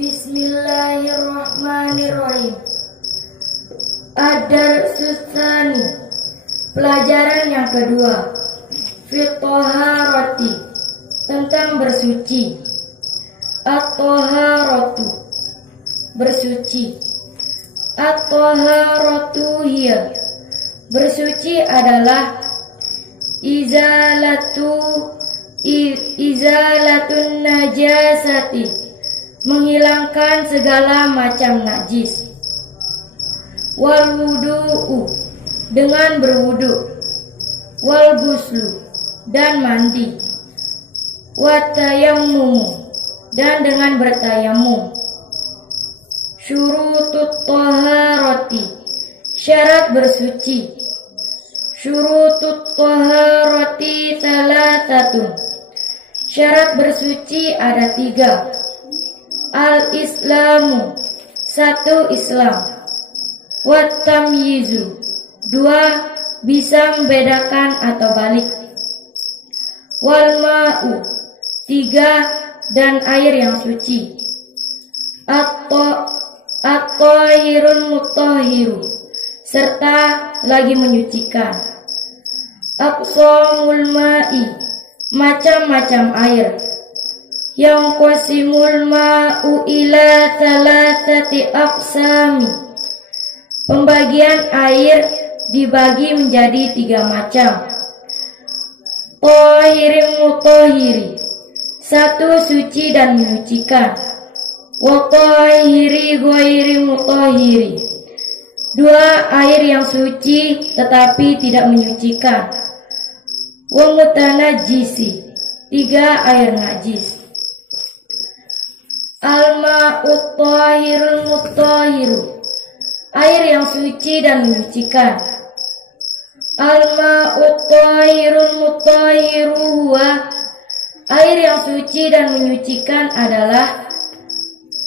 Bismillahirrahmanirrahim. Ad-Darsus Tsani, pelajaran yang kedua. Fit-Thaharati, tentang bersuci. At-Thaharatu, bersuci. At-Thaharatu hiya, bersuci adalah izalatun najasati, menghilangkan segala macam najis. Wal wudu'u, dengan berwudu. Wal guslu, dan mandi. Wat tayammumu, dan dengan bertayamum. Syurutut thaharati, syarat bersuci. Syurutut thaharati thalathatun, syarat bersuci ada 3. Al-Islamu, 1 Islam. Wat tamyizu, 2 bisa membedakan atau balik. Wal ma'u, 3 dan air yang suci. At-thahirul mutahhiru, serta lagi menyucikan. Aqsamul ma'i, macam-macam air. Yang qasimul ma'u ila thalathati aqsami, pembagian air dibagi menjadi 3 macam. Tahirin mutahhiri, 1 suci dan menyucikan. Wa tahiri ghairi mutahhiri, 2 air yang suci tetapi tidak menyucikan. Wa mutanajjisi, 3 air najis. Al-ma'ut tahirul mutahhiru, air yang suci dan menyucikan. Al-ma'ut tahirul mutahhiru huwa, air yang suci dan menyucikan adalah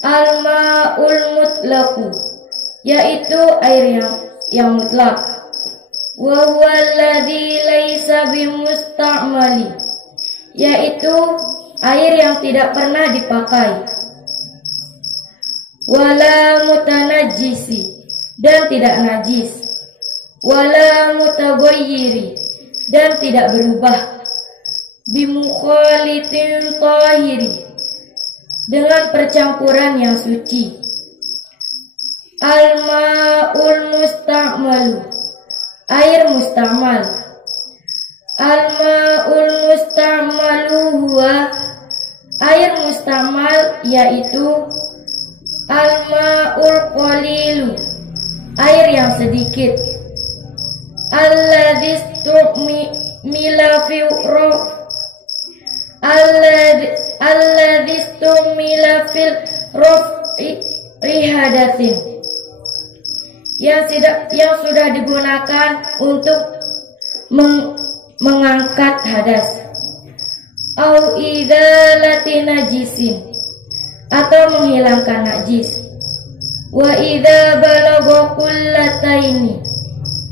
al-ma'ul mutlaqu, yaitu air yang mutlak. Wa huwa alladhi laisa bimusta'mali, yaitu air yang tidak pernah dipakai. Wala mutanajjisi, dan tidak najis. Wala mutaghayyiri, dan tidak berubah. Bimukhalitin tahiri, dengan percampuran yang suci. Al-ma'ul musta'malu, air musta'mal. Al-ma'ul musta'malu huwa, air musta'mal yaitu al-ma'ul qalilu, air yang sedikit. Alladzi stumila fi fil rihadatin, yang sudah digunakan untuk mengangkat hadas. Au idzalati najisin, atau menghilangkan najis. Wa idza balagha qullataini,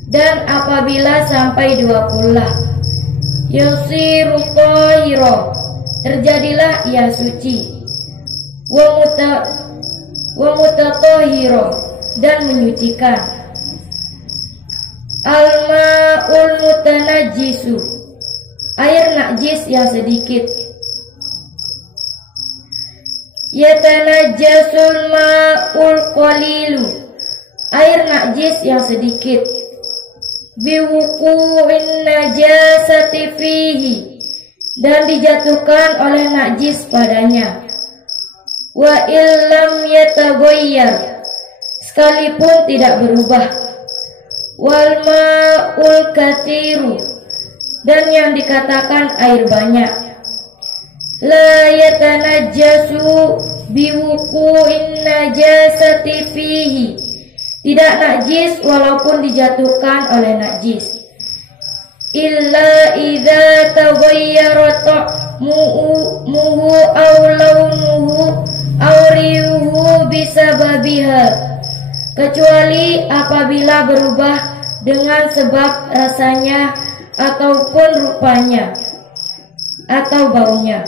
dan apabila sampai 2 qullah. Yusiru tahira, terjadilah ia suci. Wa mutatahhira, dan menyucikan. Al-ma'ul mutanajjisu, air najis yang sedikit. Yatanajjasul ma'ul qalilu, air najis yang sedikit. Biwuqu'in najasati fihi, dan dijatuhkan oleh najis padanya. Wa illam yataghayyar, sekalipun tidak berubah. Wal ma'ul katsiru, dan yang dikatakan air banyak. La yatanajjasu biwuqu'in najasati fihi, tidak najis walaupun dijatuhkan oleh najis. Illa idza taghayyara ta'muhu aw launuhu aw rihuhu bisababiha, kecuali apabila berubah dengan sebab rasanya ataupun rupanya atau baunya.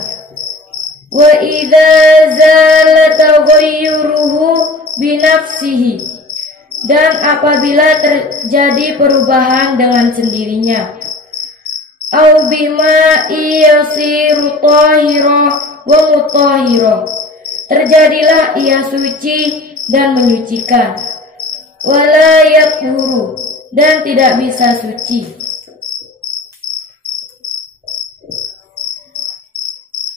Wa idza zalat taghayyuruhu binafsihi, dan apabila terjadi perubahan dengan sendirinya. Au bima yasiru tahira wa mutahhira, terjadilah ia suci dan menyucikan. Wala yakhuru, dan tidak bisa suci.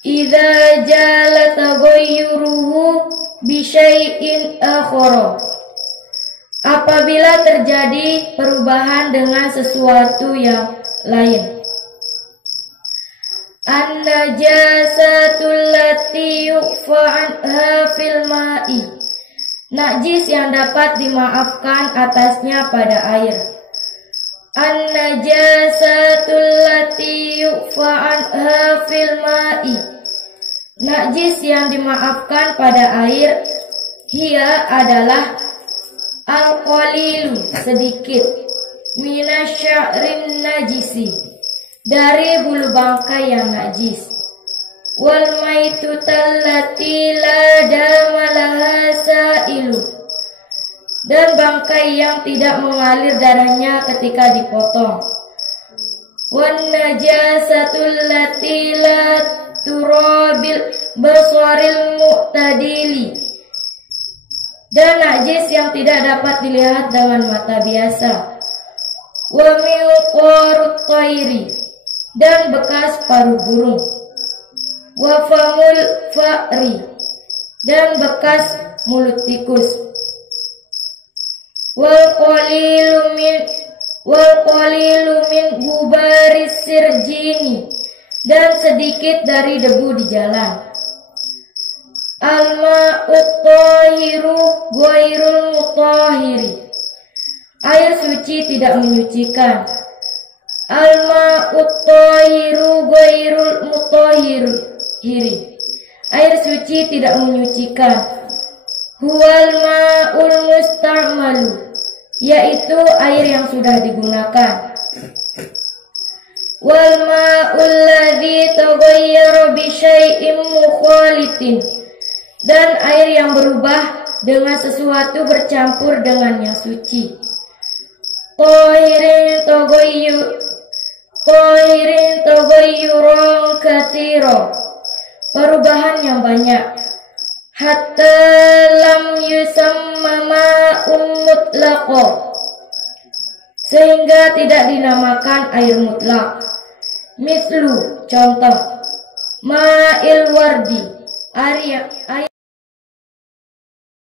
Idza jala taghayyuruhu bi syai'in akhara, apabila terjadi perubahan dengan sesuatu yang lain. An-najasatul lati yu'fa anha fil ma'i, najis yang dapat dimaafkan atasnya pada air. An-najasatul lati yu'fa anha fil ma'i, najis yang dimaafkan pada air. Hiya adalah al-qalilu, sedikit, minasya'rin najisi, dari bulu bangkai yang najis. Wal maitutal lati la damalaha sa'ilu, dan bangkai yang tidak mengalir darahnya ketika dipotong. Wan najasatul lati la turabil basaril mu'tadili, dan najis yang tidak dapat dilihat dengan mata biasa. Wa min qarut thairi, dan bekas paruh burung. Wa famul fa'ri, dan bekas mulut tikus. Wal qalilu min gubaris sirjini, dan sedikit dari debu di jalan. Al-ma'ut tahiru ghairul mutahhiri, air suci tidak menyucikan. Al-ma'ut tahiru ghairul mutahhiri, air suci tidak menyucikan. Huwal ma'ul musta'malu, yaitu air yang sudah digunakan. Wal ma'ul ladzi taghayyara bi syai'in mukhalitin, dan air yang berubah dengan sesuatu bercampur dengannya suci. Tahirin taghayyuran katsira, perubahan yang banyak. Hatta lam yusamma ma'un mutlaqa, sehingga tidak dinamakan air mutlak. Mislu, contoh, ma'il wardi, air